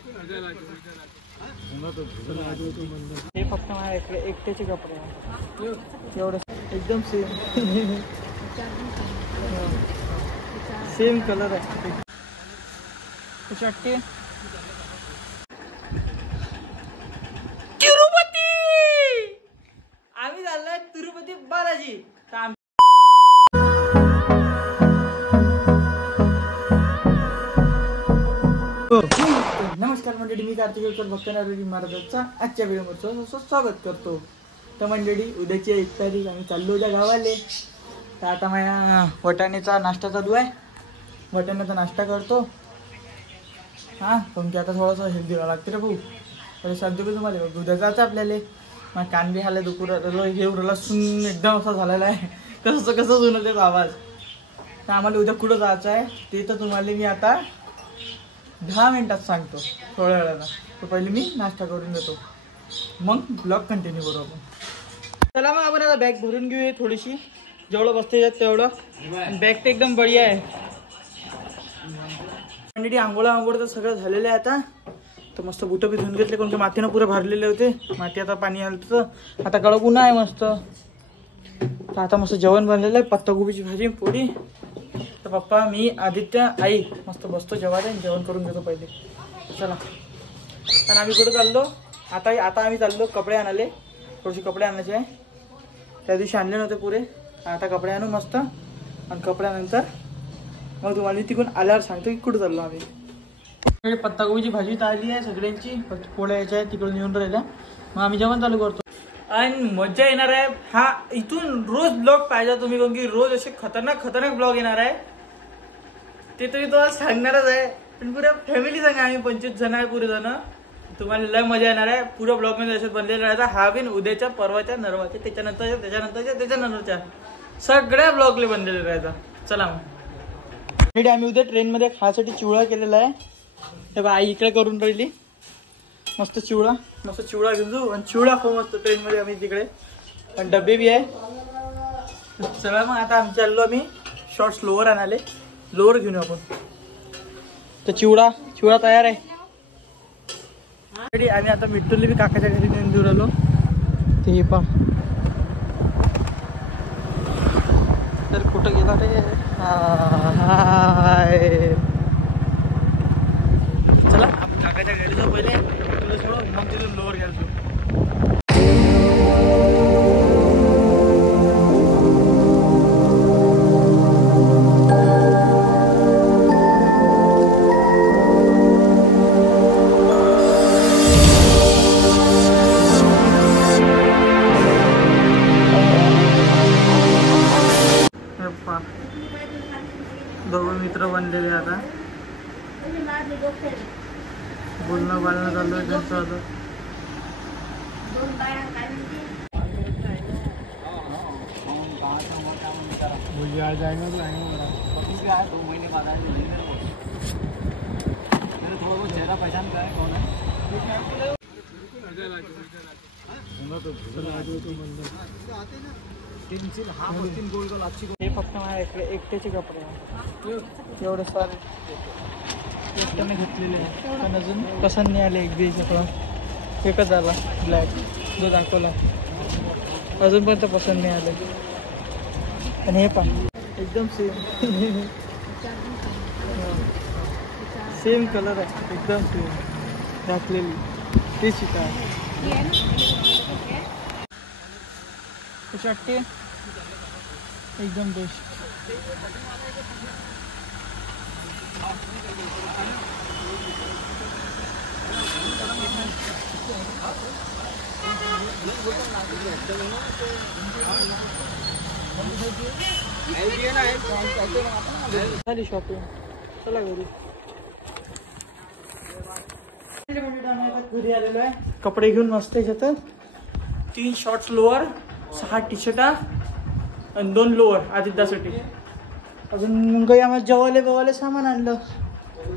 हे फक्त माझ्या इकडे एकट्याचे कपडे आहे एवढं एकदम सेम कलर आहे कशी वाटते तिरुपती आम्ही चाललोय तिरुपती बालाजी नमस्कार मंडळी मी कार्तिक भक्तनारायण महाराजांचा आजच्या व्हिडिओमध्ये स्वागत करतो। तर मंडळी उद्याची 1 तारीख आम्ही चाललो उद्या गावाले। तर आता माझ्या वटाण्याचा नाश्ता चालू आहे वटाण्याचा नाश्ता करतो हां तुमची आता थोडंसं हेल्दी राहावं लागते रे भाऊ तर सांगतो की तुम्हाला उद्या जायचं आपल्याला मग कान बी हाले दुखू हे उरला सुन एकदम असा झालेला आहे कसं जुनं त्याचा आवाज। तर आम्हाला उद्या कुठं जायचं आहे ते तर तुम्हाला मी आता 10 मिनिटात सांगतो थोड्या वेळाला। तर पहिले मी नाश्ता करून घेतो मग ब्लॉग कंटिन्यू करू आपण। चला मग आपण आता बॅग भरून घेऊया थोडीशी जेवढं बसते जात तेवढं बॅग तर एकदम बढिया आहे मंडळी। आंघोळ तर सगळं झालेलं आहे आता तर मस्त बुटं बी धुवून घेतले कोणते मातीनं पुरे भरलेले होते माती आता पाणी आलं तर आता कडक ऊन आहे मस्त। तर आता मस्त जेवण बनलेलं आहे पत्तागोबीची भाजी पोळी। तर पप्पा मी आदित्य आई मस्त बसतो जेवायला जेवण करून घेतो पहिले चला। आणि आम्ही कुठं चाललो आता आम्ही चाललो कपडे आणाले थोडेसे कपडे आणायचे आहे त्या दिवशी आणले नव्हते पुरे आता कपडे आणू मस्त आणि कपड्यानंतर मग तुम्हाला तिकडून आल्यावर सांगतो की कुठं चाललो आम्ही। पत्तागोबीची भाजी तर आली आहे सगळ्यांची पोळ्या यायच्या आहेत तिकडून येऊन राहिल्या मग आम्ही जेवण चालू करतो आणि मजा येणार आहे। हा इथून रोज ब्लॉग पाहिजे तुम्ही कोण की रोज असे खतरनाक ब्लॉग येणार आहे ते तुम्ही तुम्हाला सांगणारच आहे पण पुऱ्या फॅमिली सांगा आम्ही 25 जण आहे पुरे जण तुम्हाला लय मजा येणार आहे पुऱ्या ब्लॉग मध्ये असे बनलेला राहायचा हा बिन उद्याच्या परवाच्या नरवाच्या त्याच्यानंतरच्या सगळ्या ब्लॉगले बनलेले राहायचा। चला मग आम्ही उद्या ट्रेन मध्ये खासाठी चिवडा केलेला आहे तेव्हा आई इकडे करून राहिली मस्त चिवडा घेऊन जाऊ आणि चिवडा खाऊ मस्त ट्रेन मध्ये आम्ही तिकडे पण डबे बी आहे। चला मग आता आम्ही चाललो आम्ही शॉर्ट्स लोअर आणाले लोअर घेऊन आपण तर चिवडा तयार आहे। आम्ही आता मिट्टूला बी काकाच्या घरी नेऊन देऊ राहिलो ते हे पा तर कुठं गेला रे चला आपण काकाच्या घरी जाऊ पहिले मग तिथून लोअर घ्यायचो। दोघं मित्र बनलेले आता बोलणं बालणं चालू आहे त्यांचं आता चेहरा पहचान का है कौन है हे फक्त माझ्या इकडे एकट्याचे कपडे आहे एवढे सारे एकट्याने घेतलेले आहे पण अजून पसंत नाही आले एक दिवस एकच आला ब्लॅक जो दाखवला अजून पण तर पसंत नाही आले आणि हे पण एकदम सेम कलर आहे एकदम सेम घातलेली ते शिका कशी वाटते एकदम बेस्ट। झाली शॉपिंग चला घरी घरी आलेलो आहे कपडे घेऊन मस्त याच्यात 3 शॉर्ट्स लोअर 6 टी शर्टा आणि 2 लोअर आदित्यासाठी अजून मग काही आम्हाला जेवायला सामान आणलं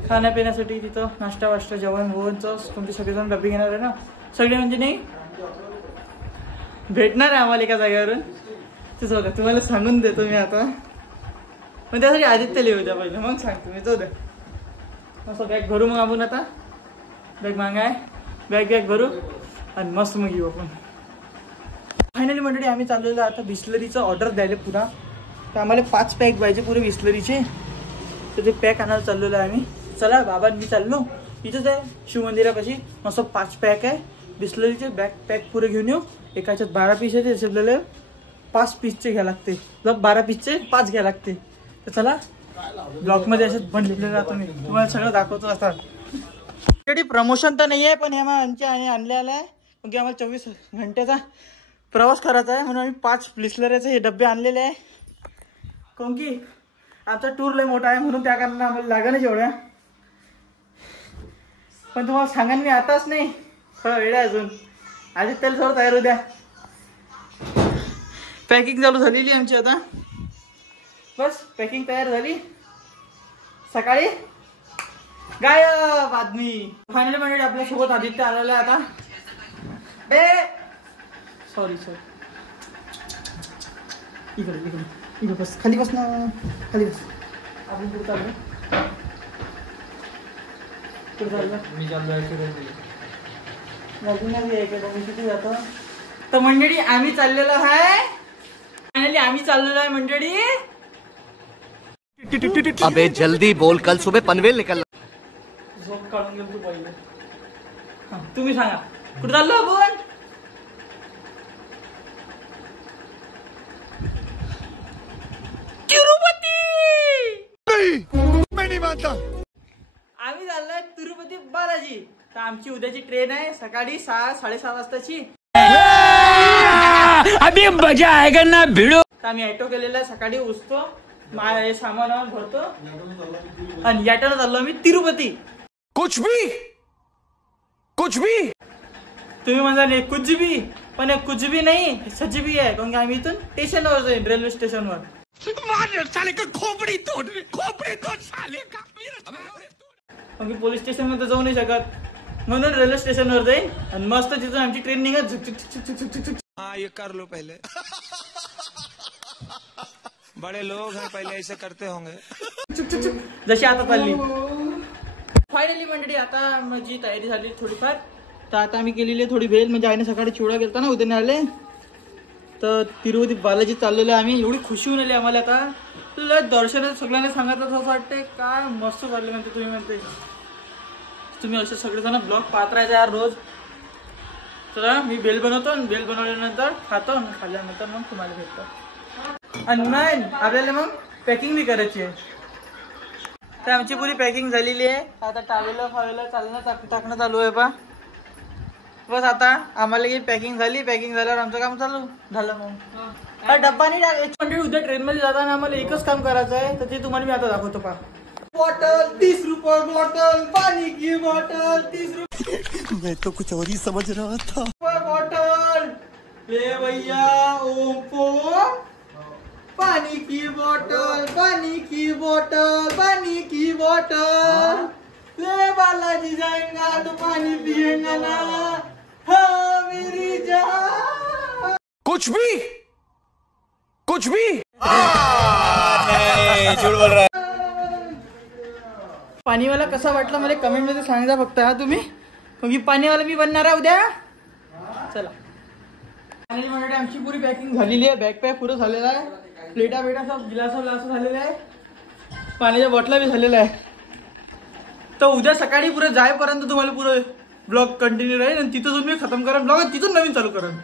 खाण्यापिण्यासाठी तिथं नाश्ता वाष्टा जेवण भवनचं तुमचे सगळेजण डबे घेणार आहे ना सगळे म्हणजे नाही भेटणार आहे आम्हाला एका जागेवरून ते जाऊ द्या तुम्हाला सांगून देतो मी आता पण त्यासाठी आदित्य लिहू द्या पहिले मग सांगतो मी जाऊ द्या असं बॅग भरू मग आपण आता बॅग मागा आहे, बॅग भरू आणि मस्त मग येऊ आपण. फायनली मंडळी आम्ही चाललेलो आता बिस्लरीचं ऑर्डर द्यायला पुन्हा. तर आम्हाला 5 पॅक पाहिजे पुरे बिस्लरीचे. तर ते पॅक आणायला चाललेलो आहे आम्ही. चला बाबा मी चाललो, इथंच आहे शिवमंदिरापाशी. मस्त 5 पॅक आहे बिस्लरीचे. पॅक पुरे घेऊन येऊ. एकाच्यात 12 पीस आहे, ते आपल्याला 5 पीसचे घ्या लागते. मतलब 12 पीसचे 5 घ्या लागते. तर चला ब्लॉकमध्ये असेच बनलेले राहतो मी, तुम्हाला सगळं दाखवतो. आता प्रमोशन तर नाही आहे, पण ह्या आमच्या आणले आलं आहे. म्हणजे आम्हाला 24 घंट्याचा प्रवास करायचा आहे, म्हणून आम्ही 5 बिस्लरीचे हे डबे आणलेले आहे. काऊन की आमचा टूर लय मोठा आहे, म्हणून त्या कारणाने आम्हाला लागणच एवढ्या. पण तुम्हाला सांगा मी आताच नाही, थोडा वेळ आहे अजून. आधी त्याला थोडं तयार होऊ द्या. पॅकिंग चालू झालेली आमची आता. बस पॅकिंग तयार झाली. सकाळी गायब आदमी. फायनली मंडळी आपल्यासोबत आदित्य आलेला आहे आता. सॉरी इकडे बस, खाली बस ना, खाली बस. आपण कुठे चाललो? मी चाललो किती जातो. तर मंडळी आम्ही चाललेलो आहे. फायनली आम्ही चाललेलो आहे मंडळी. अबे जल्दी बोल, कल सुबह पनवेल निकल. झोप काढून गेलो तू पहिले. तुम्ही सांगा कुठे चाललो आपण? तिरुपती. आम्ही चाललोय तिरुपती बालाजी. तर आमची उद्याची ट्रेन आहे सकाळी 6-6:30 वाजताची. अभी मजा आएगा ना भिड़ो. तर आम्ही ऑटो केलेला आहे, सकाळी उचतो सामान भरतो आणि याटोला चाललो आम्ही तिरुपती. कुछ भी तुम्ही म्हणता नाही कुछ भी, पण कुछ भी नाही सच भी आहे. कारण की आम्ही इथून स्टेशनवर जाईन, रेल्वे स्टेशनवर. पोलीस स्टेशन मध्ये जाऊ नाही शकत, म्हणून रेल्वे स्टेशनवर जाईन आणि मस्त तिथून आमची ट्रेन निघत. हाँ ये कर लो पहले. बड़े लोग हैं, पहले ऐसे करते होंगे. जशी आता चालली. फायनली मंडळी आता माझी तयारी झाली थोडीफार. तर आता आम्ही केलेली थोडी भेल, म्हणजे आईने सकाळी चिवडा गेलता ना उद्या आले. तर तिरुपती बालाजी चाललेलो आम्ही. एवढी खुशी होऊन आली आम्हाला. आता तुला दर्शनात सगळ्यांना सांगितलं असं वाटतंय काय मस्त चालले म्हणते. तुम्ही असे सगळेजण ब्लॉग पाहत राहायचा यार रोज. तर मी बेल बनवतो आणि बेल बनवल्यानंतर खातो आणि खाल्ल्यानंतर मग तुम्हाला भेटतो. आणि नाही आपल्याला मग पॅकिंग बी करायची आहे. तर आमची पुरी पॅकिंग झालेली आहे. आता टावेला टाकणं चालू आहे पा. बस आता आम्हाला ही पॅकिंग झाली. पॅकिंग झाल्यावर आमचं काम चालू झालं. मग डब्बा नाही टाकायचं. उद्या ट्रेन मध्ये जाताना आम्हाला एकच काम करायचं आहे, तर ते तुम्हाला मी आता दाखवतो पा. बॉटल 30 रुपये बॉटल, पानी की बॉटल 30 रुपये. मैं तो कुछ और ही समझ रहा था. बॉटल ले भैया ओप्पो. पानी की बॉटल, पानी की बॉटल, पानी की बॉटल. ले बालाजी जाएगा तो पानी पिएगा ना. हाँ मेरी जान. कुछ भी नहीं, झूठ बोल रहा है. पाणीवाला कसा वाटला मला कमेंट मध्ये सांगा फक्त. हा तुम्ही, की पाणीवाला मी बनणार आहे उद्या. चला फायनली मंडळी आमची पुरी पॅकिंग झालेली आहे. बॅग पॅक पुरं झालेला आहे. प्लेटा सब गिलास झालेला आहे. पाण्याच्या बॉटला बी झालेला आहे. तर उद्या सकाळी पुढे जायपर्यंत तुम्हाला पुरं ब्लॉग कंटिन्यू राहील आणि तिथून मी खतम करेन ब्लॉग, तिथून नवीन चालू करेन.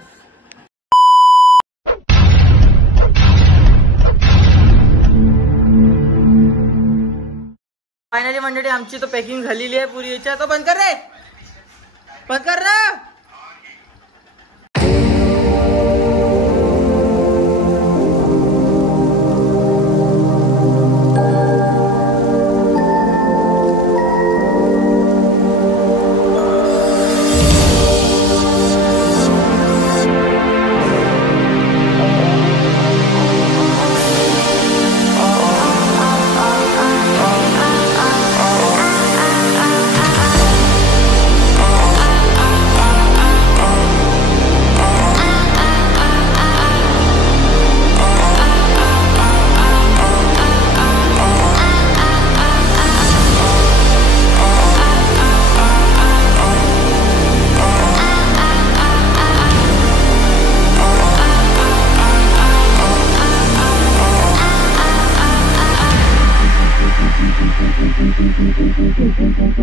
फायनली मंडळी आमची तर पॅकिंग झालेली आहे पुरी. याच्या तो बंद कर रे. आहे.